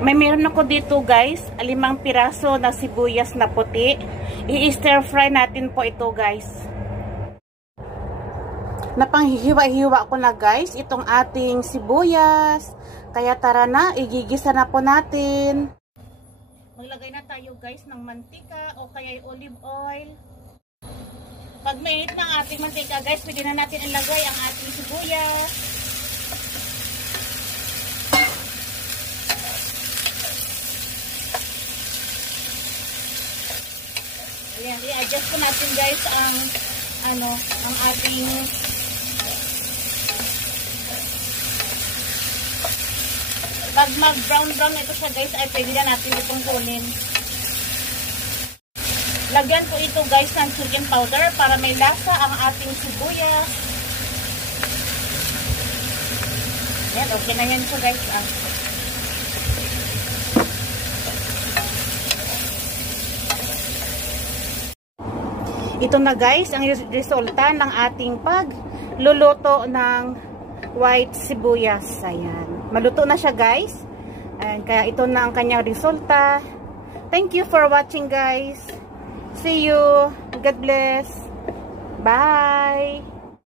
Meron ako dito guys, 5 piraso na sibuyas na puti. I-stir fry natin po ito guys. Napanghihiwa-hiwa ko na guys itong ating sibuyas. Kaya tara na, igigisa na po natin. Maglagay na tayo guys ng mantika o kaya olive oil. Pag mainit na ang ating mantika guys, pwede na natin ilagay ang ating sibuyas. Ayan, i-adjust po natin guys ang ating pag mag-brown ito siya guys, ay pwede na natin itong kunin. Lagyan po ito guys ng chicken powder para may lasa ang ating sibuyas. Ayan, okay na yan siya guys. Ito na guys ang resulta ng ating pagluluto ng white sibuyas. Ayan. Maluto na siya guys. Ayan, kaya ito na ang kanyang resulta. Thank you for watching guys. See you. God bless. Bye.